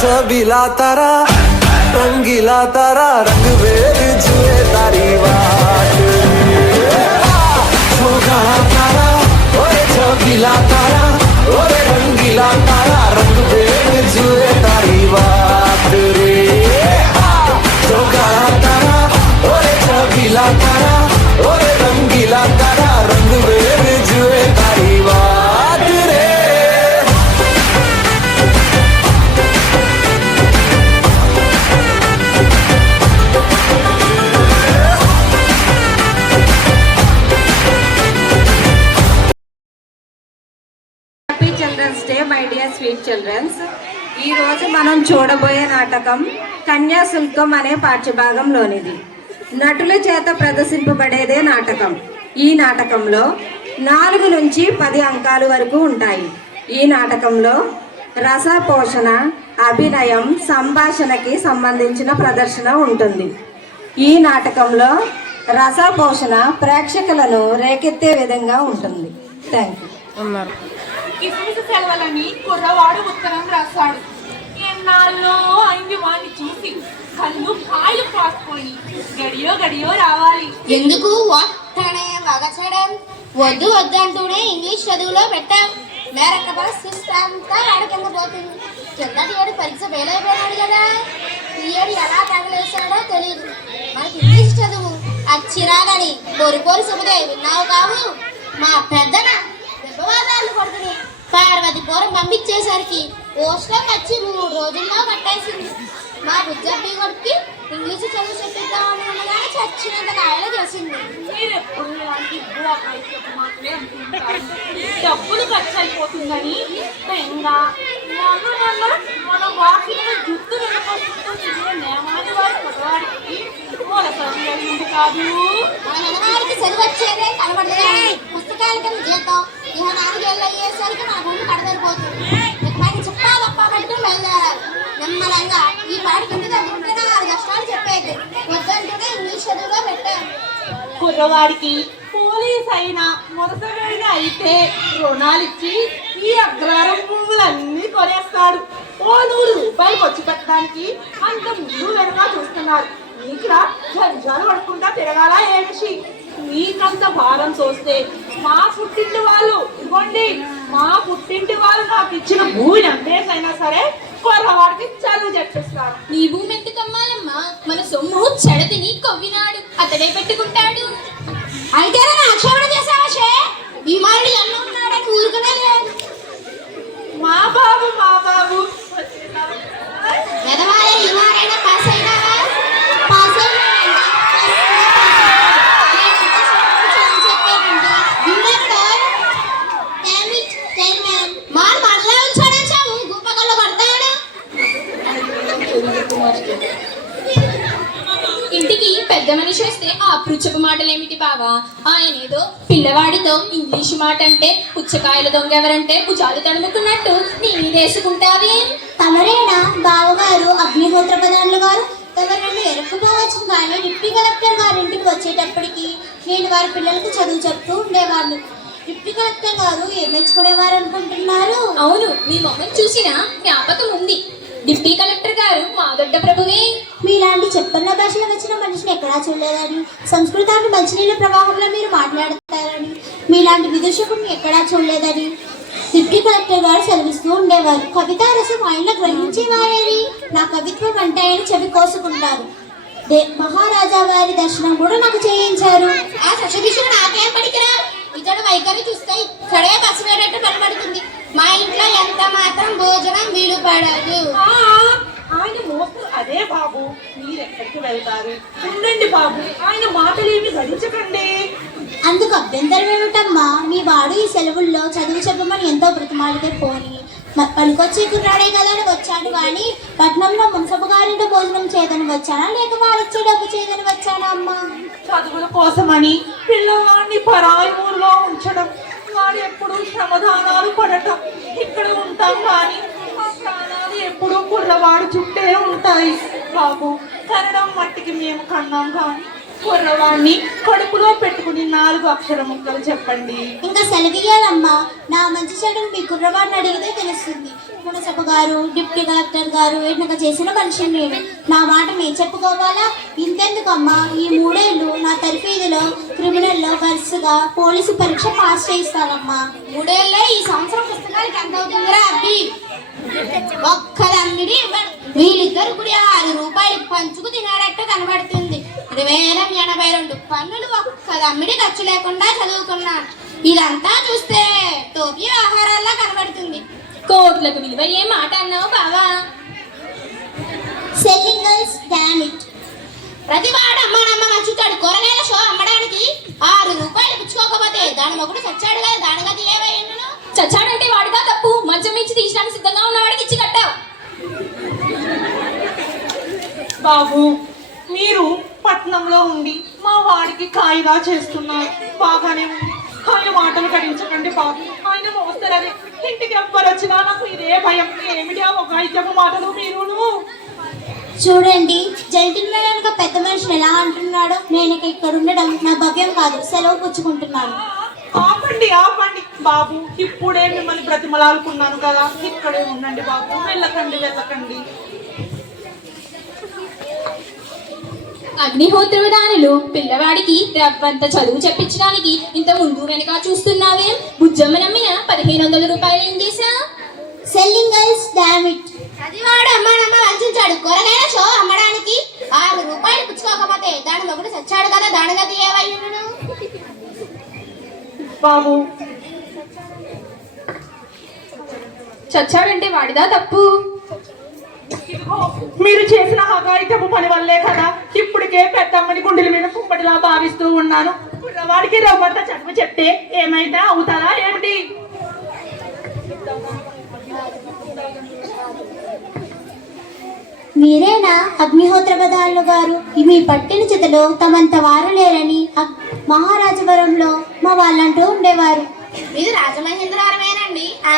छबीला तारा रंगीला तारा रंग बेर जुए तारी बात तारा ओए छबीला तारा ओए रंगीला तारा रंग बेर जुए तारी बात रे तारा ओए छबीला तारा ओए रंगीला तारा रंग बेर जुए तारी बात रे children's day my dear sweet children's. ఈ రోజు మనం చూడబోయే నాటకం కన్యాశుల్కం అనే పాఠ్యభాగంలోనిది. నటుల చేత ప్రదర్శింపబడేదే నాటకం. ఈ నాటకంలో 4 నుంచి 10 అంకాలు వరకు ఉంటాయి. ఈ నాటకంలో రసపోషణ, అభినయం, సంభాషణకి సంబంధించిన ప్రదర్శన ఉంటుంది. ఈ నాటకంలో రసపోషణ ప్రేక్షకులను రేకెత్తే విధంగా ఉంటుంది. Thank you. క్రిస్మస్ సెలవులని కుర్రవాడు ఉత్తరం రాశాడు. ఎన్నాళ్ళో అయింది వాడిని చూసి కళ్ళు కాయలు కాసుకొని గడియో గడియో రావాలి. ఎందుకు వగచడం వద్దు వద్దు అంటూనే ఇంగ్లీష్ చదువులో పెట్టాం. మేరక్క అంతా ఆడ కింద పోతుంది. కిందటి ఏడు పరీక్ష వేలైపోయినాడు కదా, ఈ ఏడు ఎలా తగలేసాడో తెలియదు. మనకి ఇంగ్లీష్ చదువు అచ్చిరాగని పొరి సుమదే విన్నావు కావు. మా పెద్దన దెబ్బవాదాలు కొడుకుని పార్వతీపురం పంపించేసరికి పోస్టులో వచ్చి 3 రోజుల్లో పట్టేసింది. మా బుజ్జబ్బి కొడుకు ఇంగ్లీష్ చదువు చెప్పిద్దామని ఉండగానే చచ్చినంత కాయలు చేసింది. డబ్బులు ఖర్చు అయిపోతుందని మన వాకిలో జుట్టు నేమాది వారి పొడవాడికి కాదు. మన నెలవారికి చదువు వచ్చేదే కనబడలేదు. పుస్తకాల కింద జీతం ఇక 4 ఏళ్ళు అయ్యేసరికి మన గుండు కడదరిపోతుంది. మనకి చుట్టా తప్ప పట్టుకుని బయలుదేరాలి. నిమ్మలంగా ఈ పాటికి ఇంటి దగ్గర ఉంటే 6 కష్టాలు చెప్పేది. వద్దంటూనే ఇంగ్లీష్ చదువులో పెట్టాను. కుర్రవాడికి పోలీస్ అయినా మొదటిగా అయితే రుణాలిచ్చి ఈ అగ్రహారం పువ్వులన్నీ కొనేస్తాడు. 100 రూపాయలు వచ్చి పెట్టడానికి అంత ముందు వెనక చూస్తున్నారు. నీకురా జంజాలు పడుకుంటా తిరగాల ఏమిషి. నీకంత భారం చూస్తే మా పుట్టింటి వాళ్ళు ఇవ్వండి, మా పుట్టింటి వాళ్ళు నాకు ఇచ్చిన భూమి అంతేసైనా సరే కుర్రవాడికి చదువు చెప్పిస్తారు. నీ భూమి ఎందుకు అమ్మాలమ్మా? మన సొమ్ము చెడతిని కొవ్వినాడు, అతడే పెట్టుకుంటాడు. అయితే ఆక్షేపణ చేసావా? ఈ మారుడు ఎలా ఉన్నాడని ఊరుకునే లేదు. మా బాబు ఈ మారైనా పాస్ అయినావా? ఇంటికి పెద్ద మనిషి వస్తే ఆ పుచ్చపు మాటలేమిటి బావా? ఆయనేదో పిల్లవాడితో ఇంగ్లీషు మాట అంటే పుచ్చకాయల దొంగ ఎవరంటే భుజాలు తడుముకున్నట్టు నీ మీదేసుకుంటావి. తమరేనా బావగారు అగ్నిహోత్ర ప్రధానులు గారు? తమరు ఎరుపుగా వచ్చిన కానీ డిప్యూటీ కలెక్టర్ గారింటికి వచ్చేటప్పటికి నేను వారి పిల్లలకు చదువు చెప్తూ ఉండేవాళ్ళు. డిప్యూటీ కలెక్టర్ గారు ఏం మెచ్చుకునేవారు అనుకుంటున్నారు? అవును, మీ మొహం చూసినా జ్ఞాపకం ఉంది. డిప్యూటీ కలెక్టర్ గారు మా దొడ్డ ప్రభువే. మీలాంటి చెప్పన్న భాషలో వచ్చిన మనిషిని ఎక్కడా చూడలేదని, సంస్కృతాన్ని మంచినీళ్ళ ప్రవాహంలో మీరు మాట్లాడతారని, మీలాంటి విదూషకుడిని ఎక్కడా చూడలేదని డిప్యూటీ కలెక్టర్ గారు సెలవిస్తూ ఉండేవారు. కవితా రసం ఆయన గ్రహించేవారేని నా కవిత్వం అంటే ఆయన చెవి కోసుకుంటారు. మహారాజా వారి దర్శనం కూడా నాకు చేయించారు. ఆ శశభీషుడు నాకేం పడికిరా? ఇతడు వైఖరి చూస్తే ఇక్కడే బస్సు వేరేట్టు కనబడుతుంది. మా ఇంట్లో ఎంత మాత్రం భోజనం వీలు పడదు. ఆయన మోస్తరు అదే బాబు. మీరెక్కడికి వెళ్తారు? ఉండండి బాబు, ఆయన మాటలేమి గడించకండి. అందుకు అభ్యంతరం ఏమిటమ్మా? మీ వాడు ఈ సెలవుల్లో చదువు చెప్పమని ఎంతో బ్రతిమాలితే పోని పనికొచ్చి కుర్రాడే కదా అని వచ్చాడు కానీ పట్నంలో మున్సబు గారింటి భోజనం చేయదని వచ్చానా లేక వారిచ్చే డబ్బు చేయదని వచ్చానా అమ్మా? చదువుల కోసమని పిల్లవాడిని పరాయి ఊరిలో ఉంచడం, వాడు ఎప్పుడు శ్రమదానాలు పడటం. ఇక్కడ ఉంటాం కానీ ఆ ప్రాణాలు ఎప్పుడు కుర్రవాడు చుట్టే ఉంటాయి బాబు. కనడం మట్టికి మేము కన్నాం కానీ కుర్రవాణ్ణి కడుపులో పెట్టుకుని 4 అక్షర ముక్కలు చెప్పండి. ఇంకా సెలవియాలమ్మా. నా మంచి చెడులు మీ కుర్రవాడిని అడిగితే తెలుస్తుంది. మునసభ గారు, డిప్యూటీ కలెక్టర్ గారు ఎన్నక చేసిన మనిషి నేను. నా మాట మేము చెప్పుకోవాలా? ఇంతెందుకమ్మా, ఈ 3 ఏళ్ళు నా తరఫీదులో క్రిమినల్లో వరుసగా పోలీసు పరీక్ష పాస్ చేయిస్తానమ్మా. 3 ఏళ్ళే ఈ సంవత్సరం పుస్తకాలకి ఎంత అవుతుందిరా అబ్బి? ఒక్కదమ్మిడి వీళ్ళిద్దరు కూడా 6 రూపాయలు పంచుకు తినారట్టు కనబడుతుంది. 2082 పన్నులు ఒక్కదమ్మిడి ఖర్చు లేకుండా చదువుకున్నాను. ఇదంతా చూస్తే టోపీ ఆహారాల్లో కనబడుతుంది. కోట్లకు విలువ ఏ మాట అన్నావు బావా? Selling girls damn it. ప్రతి వాడు అమ్మానమ్మ మంచుతాడు. కూరగాయల షో అమ్మడానికి 6 రూపాయలు పుచ్చుకోకపోతే దాని మొగుడు చచ్చాడు కదా, దాని గది ఏమైండు? చచ్చాడంటే వాడిగా తప్పు. మంచం మించి తీయడానికి సిద్ధంగా ఉన్నవాడికి ఇచ్చి కట్టావు. బాబు, మీరు పట్నంలో ఉండి మా వాడికి కాయిదా చేస్తున్నారు. బాగానే ఉంది, ఆయన మాటలు కడించకండి బాబు. ఆయన మోస్తారని ఇంటికి ఎవ్వరు వచ్చినా నాకు ఇదే భయం. ఏమిటి ఆ ఒక ఐటము మాటలు మీరును? చూడండి, జెంటిల్మెన్ వెనక పెద్ద మనిషిని ఎలా అంటున్నాడో. నేను ఇక్కడ ఉండడం నా భవ్యం కాదు, సెలవు పుచ్చుకుంటున్నాను. ఆపండి ఆపండి బాబు, ఇప్పుడే మిమ్మల్ని బ్రతిమలాడుకున్నాను కదా, ఇక్కడే ఉండండి బాబు, వెళ్ళకండి వెళ్ళకండి. అగ్నిహోత్రవదానులు పిల్లవాడికి రవ్వంత చదువు చెప్పించడానికి ఇంత ముందు వెనక చూస్తున్నావేం? బుజ్జమ్మ నమ్మిన 1500 రూపాయలు ఏం చేసా? Selling girls damn it. ప్రతివాడు అమ్మానమ్మ వంచాడు. కూరగాయల షో అమ్మడానికి 6 రూపాయలు పుచ్చుకోకపోతే దాని మొగుడు చచ్చాడు కదా, దాని గది ఏమయ్యును? బాబు, చచ్చాడంటే వాడిదా తప్పు. మీరు చేసిన హగాయితపు పని వల్లే కదా ఇప్పటికే పెద్దమ్మని గుండెల మీద కుంపటిలా భావిస్తూ ఉన్నాను. వాడికి రవ్వంత చదువు చెప్తే ఏమైతే అవుతారా ఏమిటి? మీరేనా అగ్నిహోత్ర ప్రధానులు గారు? మీ పట్టిన చేతలో తమంత వారు లేరని మహారాజవరంలో మా వాళ్ళంటూ ఉండేవారు. ఇది రాజమహేంద్రవరమేనండి. ఆ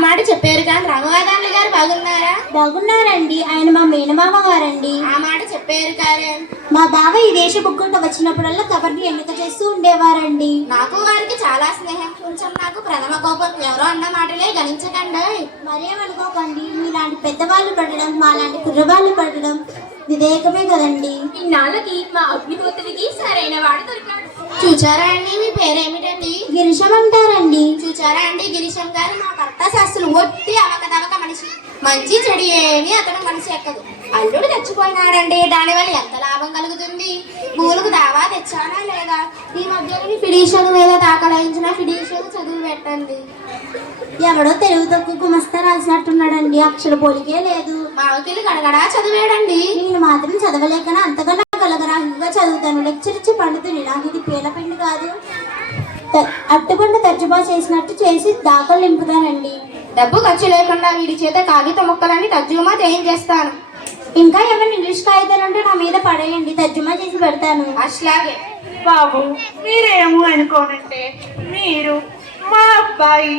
మాట చెప్పారు కానీ రామవాదాన్ని గారు బాగున్నారా? బాగున్నారండి, ఆయన మా మేనమామ గారండి. ఆ మాట చెప్పారు కారే. మా బావ ఈ దేశ బుక్కుట వచ్చినప్పుడల్లా కబడ్డీ ఎన్నిక చేస్తూ ఉండేవారండి. నాకు వారికి చాలా స్నేహం. కొంచెం నాకు ప్రథమ కోపం. ఎవరో అన్న మాటలే గణించకండి. మరేమనుకోకండి, మీలాంటి పెద్దవాళ్ళు పడడం మాలాంటి కుర్రవాళ్ళు పడడం విధేయకమే కదండి. ఇన్నాళ్ళకి మా అగ్నిహోత్రికి సరైన వాడు దొరికాడు. చూచారా అండి, మీ పేరేమిటండి? గిరిశం అంటారండి. చూచారా అండి, గిరీశం గారు మా కర్త శాస్త్రులు ఒట్టి అవకతవక మనిషి. మంచి చెడు ఏమి అతను మనిషి ఎక్కదు. అల్లుడు తెచ్చిపోయినాడండి, దానివల్ల ఎంత లాభం కలుగుతుంది? భూములకు దావా తెచ్చానా లేదా? ఈ మధ్యలో ఫిడీషియన్ మీద దాఖలాయించిన ఫిడీషియన్ చదువు పెట్టండి. ఎవడో తెలుగు తక్కువ గుమస్తా రాసినట్టున్నాడండి, అక్షర పోలికే లేదు. మా వకీలు గడగడా చదివాడండి. నేను మాత్రం చదవలేకనా అంతకన్నా గలగరాగా చదువుతాను. లెక్చర్ ఇచ్చి పండుతుంది. నాకు ఇది పీలపిండి కాదు. అట్టుకుండా తర్జుమా చేసినట్టు చేసి దాఖలు నింపుతానండి. డబ్బు ఖర్చు లేకుండా వీడి చేత కాగిత ముక్కలని తర్జుమా చేయించేస్తాను. ఇంకా ఏమైనా ఇంగ్లీష్ కాగితాలు అంటే నా మీద పడేయండి, తర్జుమా చేసి పెడతాను. అట్లాగే బాబు, మీరేమో అనుకోనంటే మీరు మా అబ్బాయి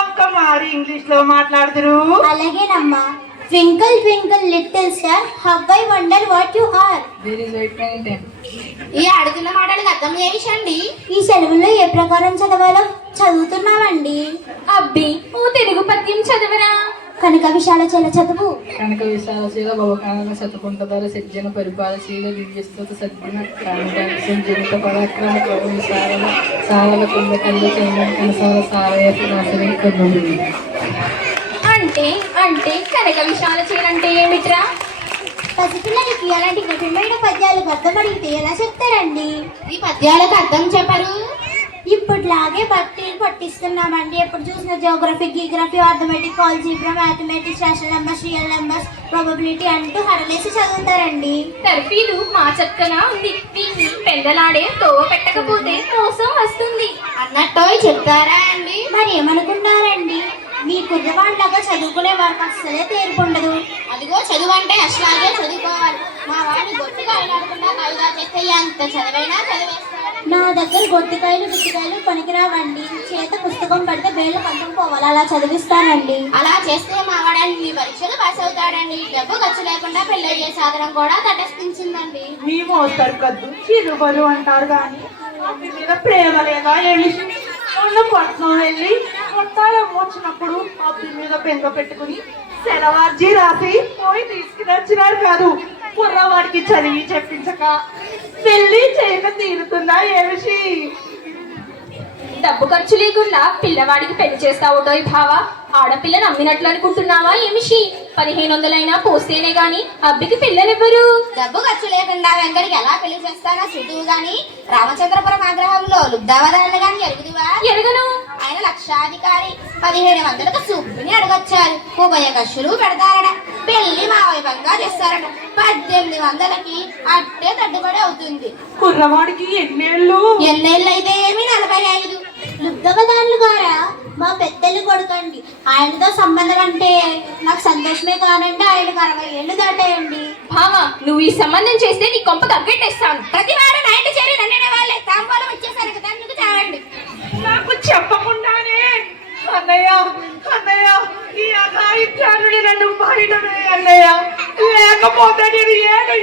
ఒక్క మారి ఇంగ్లీష్ లో మాట్లాడుతురు. అలాగేనమ్మా. Twinkle twinkle little star, how I wonder what you are. ఈ అడుగుతున్న మాటలకు అర్థం చేయించండి. ఈ సెలవుల్లో ఏ ప్రకారం చదవాలో చదువుతున్నామండి. అబ్బి, ఓ తెలుగు పద్యం చదవరా? కనుక విశాల చెల చదువు. కనుక విశాలశీల భవకాన శతకుంఠధర సజ్జన పరిపాలశీల దివ్యస్తుత సజ్జన సంజనిత పరాక్రమ కవి సారల కుంభకల్ల చంద్ర కనసాల సారయతి నాశనం కన్నుడు. అంటే అంటే కనక విశాల చీరంటే ఏమిట్రా? పసిపిల్లలకి అలాంటి కఠినమైన పద్యాలకు అర్థం అడిగితే ఎలా చెప్తారండి? ఈ పద్యాలకు అర్థం చెప్పరు. ఇప్పటిలాగే పట్టిస్తున్నామండి. ఎప్పుడు చూసిన Geography, Geography, arithmetic, algebra, mathematics, rational numbers, real numbers, probability అంటూ హడలేసి చదువుతారండి. తర్ఫీదు మా చక్కన ఉంది. దీన్ని పెందలాడే తోవ పెట్టకపోతే మోసం వస్తుంది అన్నట్టు చెప్తారా అండి? మరి ఏమనుకున్నారండి? మీ కుర్రవాళ్ళగా చదువుకునే వారికి అస్సలే తేరుకుండదు. అదిగో చదువు అంటే అసలాగే చదువుకోవాలి. మా వాడిని గొప్పగా అయినకుండా కాయిదా చేస్తే ఎంత చదివైనా చదివేస్తారు. నా దగ్గర గొట్టికాయలు గిట్టికాయలు పనికిరావండి. చేత పుస్తకం పడితే వేళ్ళు పంతం పోవాలి, అలా చదివిస్తానండి. అలా చేస్తే మా వాడు అన్ని పరీక్షలు పాస్ అవుతాడండి. డబ్బు ఖర్చు లేకుండా పెళ్ళయ్యే సాధనం కూడా తటస్థించింది. వచ్చిందండి. మీ మోస్తారు కద్దు చిరుబరు అంటారు కానీ అవి మీద ప్రేమ లేదా ఏమి? మొన్న పట్నం వెళ్ళి కొట్టాలం వచ్చినప్పుడు అవి మీద బెంగ పెట్టుకుని సెలవార్జీ రాసి పోయి తీసుకుని వచ్చినారు కాదు. కుర్రవాడికి చదివి చెప్పించక పెళ్లి చేయక తీరుతుందా ఏమిషి? డబ్బు ఖర్చు లేకుండా పిల్లవాడికి పెళ్లి చేస్తావుటోయ్ బావా. ఆడపిల్లని అమ్మినట్లు అనుకుంటున్నావా ఏమిషి? 1500 పోస్తేనే గాని అబ్బికి పిల్లలెవ్వరు. డబ్బు ఖర్చు లేకుండా వెంకడికి ఎలా పెళ్లి చేస్తానో చూదువు గాని రామచంద్రపురం ఆగ్రహంలో లుబ్ధావధారణ గాని ఎరుగుదివా? ఎరగను. ఆయన లక్షాధికారి. 1700కు సుబ్బిని అడగొచ్చారు. ఉభయ కష్టులు పెడతారట. పెళ్లి మా వైభవంగా చేస్తారట. 1800కి అట్టే తట్టుబడి అవుతుంది. కుర్రవాడికి ఎన్నేళ్ళు? ఎన్నేళ్ళైతే ఏమి 45. లుబ్ధవదాన్లు గారా మా పెద్దలు కొడుకండి. ఆయనతో సంబంధం అంటే నాకు సంతోషమే కానండి. ఆయనకు 60 ఏళ్ళు దాటాయండి. బావా నువ్వు ఈ సంబంధం చేస్తే నీ కొంప తగ్గట్టేస్తాను. ప్రతి వాడు నైట్ చేరి నన్నే వాళ్ళే తాంబూలం వచ్చేసరికి దానికి చావండి. నాకు చెప్పకుండానే అన్నయ్య అన్నయ్య ఈ అఘాయిత్యాన్ని నన్ను బయటమే అన్నయ్య, లేకపోతే నేను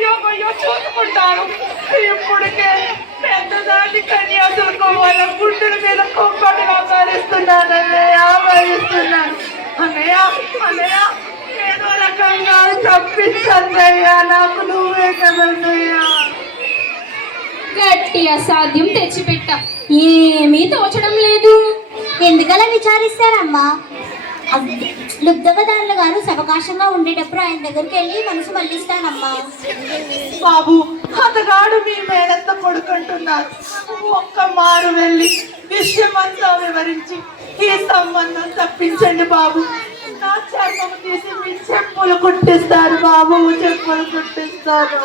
ఏమయ్యో చూసుకుంటాను. ఇప్పటికే పెద్దదాన్ని కన్యాశుల్కం వాళ్ళ గుండెల మీద కొంపగా భరిస్తున్నాను అన్నయ్య, భరిస్తున్నాను అన్నయ్య. అన్నయ్య ఏదో రకంగా తప్పించన్నయ్య, నాకు నువ్వే కదన్నయ్య. గట్టి అసాధ్యం తెచ్చిపెట్ట. ఏమీ తోచడం లేదు. ఎందుకలా విచారిస్తారమ్మా? లుబ్ధవదాన్లు గారు సవకాశంగా ఉండేటప్పుడు ఆయన దగ్గరికి వెళ్ళి మనసు మళ్ళిస్తానమ్మా. బాబు అతగాడు మీ మేడంత కొడుకుంటున్నారు. ఒక్క మారు వెళ్ళి విషయమంతా వివరించి ఈ సంబంధం తప్పించండి బాబు. నా చర్మం తీసి మీ చెప్పులు కుట్టిస్తారు బాబు, చెప్పులు కుట్టిస్తారు.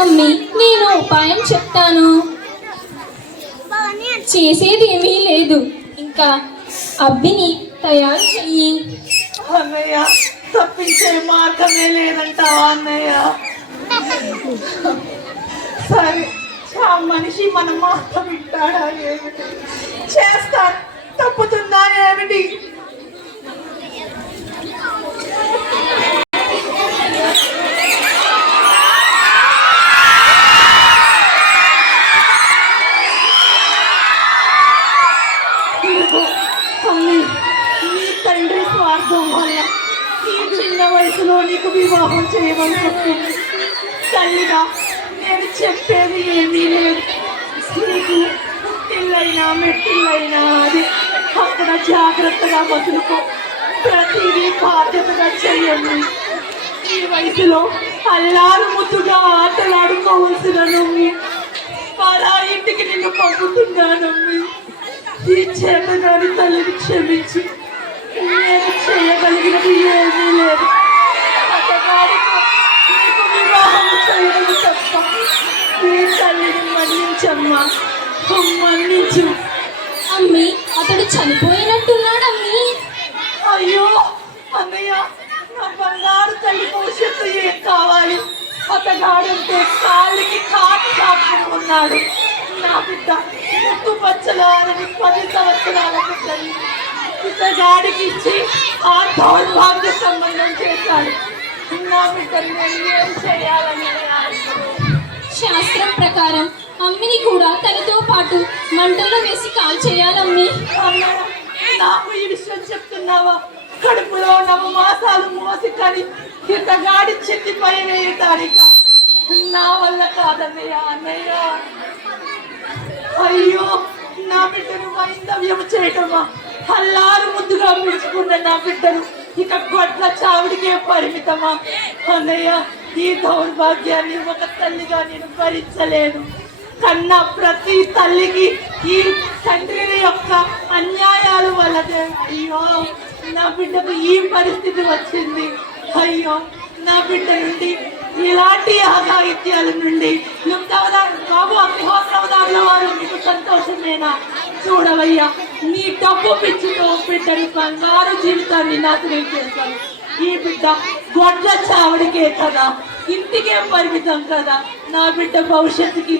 అమ్మి నేను ఉపాయం చెప్తాను. చేసేది ఏమీ లేదు. ఇంకా అబ్బిని తయారు చెయ్యి. అన్నయ్య తప్పించే మార్గమే లేదంటావా అన్నయ్య? సరే ఆ మనిషి మన మాట వింటాడా ఏమిటి? చేస్తాను, తప్పుతుందా ఏమిటి? నీ తండ్రి స్వార్థం వల్ల ఈ చిన్న వయసులో నీకు వివాహం చేయవలసి వస్తుంది. తల్లిగా నేను చెప్పేది ఏమీ లేదు. నీకు పుట్టిల్లైనా మెట్టిల్లైనా అది అక్కడ జాగ్రత్తగా మసులుకో. ప్రతిదీ బాధ్యతగా చెయ్యండి. ఈ వయసులో అల్లారు ముద్దుగా ఆటలాడుకోవలసిన నువ్వు పరా ఇంటికి నిన్ను పంపుతున్నాను. ఈ చేతగాని తల్లిని క్షమించి నేను చేయగలిగినది ఏమీ లేదు. అతగాడితో నీకు వివాహం చేయడం తప్ప ఈ తల్లిని మన్నించమ్మా, మన్నించు. అమ్మి అతడు చనిపోయినట్టున్నాడమ్మి. అయ్యో అన్నయ్య, నా బంగారు తల్లి భవిష్యత్తు ఏం కావాలి? అతగాడంటే కాళ్ళకి కాటి చాపుకున్నాడు. నా బిడ్డ ముట్టు పచ్చలారని 10 సంవత్సరాల బిడ్డని ఇతగాడికి ఇచ్చి ఆ దౌర్భాగ్య సంబంధం చేశాడు. నా బిడ్డని నేను ఏం చేయాలని? శాస్త్రం ప్రకారం అమ్మిని కూడా తనతో పాటు మంటల్లో వేసి కాల్ చేయాలమ్మి. అన్నయ్య నాకు ఈ విషయం చెప్తున్నావా? కడుపులో 9 మాసాలు మోసి కానీ ఇతగాడి చిత్తిపై వేయటానిక నా వల్ల కాదన్నయ్య. అన్నయ్య అయ్యో, నా బిడ్డను వైందవ్యం చేయటమా? అల్లారు ముద్దుగా పిలుచుకున్న నా బిడ్డను ఇక గొడ్ల చావుడికే పరిమితమా? అన్నయ్య ఈ దౌర్భాగ్యాన్ని ఒక తల్లిగా నేను భరించలేను. కన్నా ప్రతి తల్లికి ఈ తండ్రి యొక్క అన్యాయాల వల్లనే అయ్యో నా బిడ్డకు ఈ పరిస్థితి వచ్చింది. అయ్యో నా బిడ్డ నుండి ఇలాంటి అఘాయిత్యాల నుండి బాబు అగ్నిహోత్రవదారుల వారు మీకు సంతోషమేనా? చూడవయ్యా, నీ డబ్బు పిచ్చితో బిడ్డని బంగారు జీవితాన్ని నాశనం చేశాను. ఈ బిడ్డ గొడ్ల చావడికే కదా, ఇంటికే పరిమితం కదా. నా బిడ్డ భవిష్యత్తుకి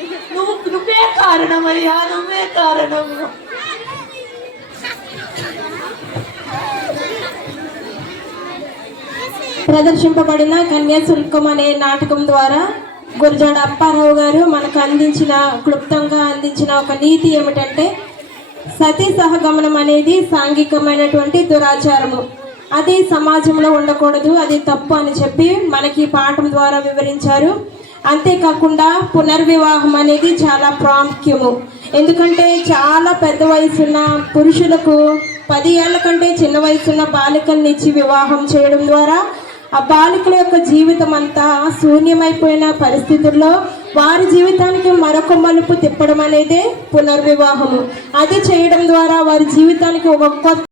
నువ్వే కారణమయ్యా, నువ్వే కారణము. ప్రదర్శింపబడిన కన్యాశుల్కం అనే నాటకం ద్వారా గురజాడ అప్పారావు గారు మనకు క్లుప్తంగా అందించిన ఒక నీతి ఏమిటంటే, సతీ సహగమనం అనేది సాంఘికమైనటువంటి దురాచారము, అది సమాజంలో ఉండకూడదు, అది తప్పు అని చెప్పి మనకి పాఠం ద్వారా వివరించారు. అంతేకాకుండా పునర్వివాహం అనేది చాలా ప్రాముఖ్యము. ఎందుకంటే చాలా పెద్ద వయసున్న పురుషులకు 10 ఏళ్ల కంటే చిన్న వయసున్న బాలికల్ని ఇచ్చి వివాహం చేయడం ద్వారా ఆ బాలికల యొక్క జీవితం అంతా శూన్యమైపోయిన పరిస్థితుల్లో వారి జీవితానికి మరొక మలుపు తిప్పడం అనేదే పునర్వివాహము. అది చేయడం ద్వారా వారి జీవితానికి ఒక కొత్త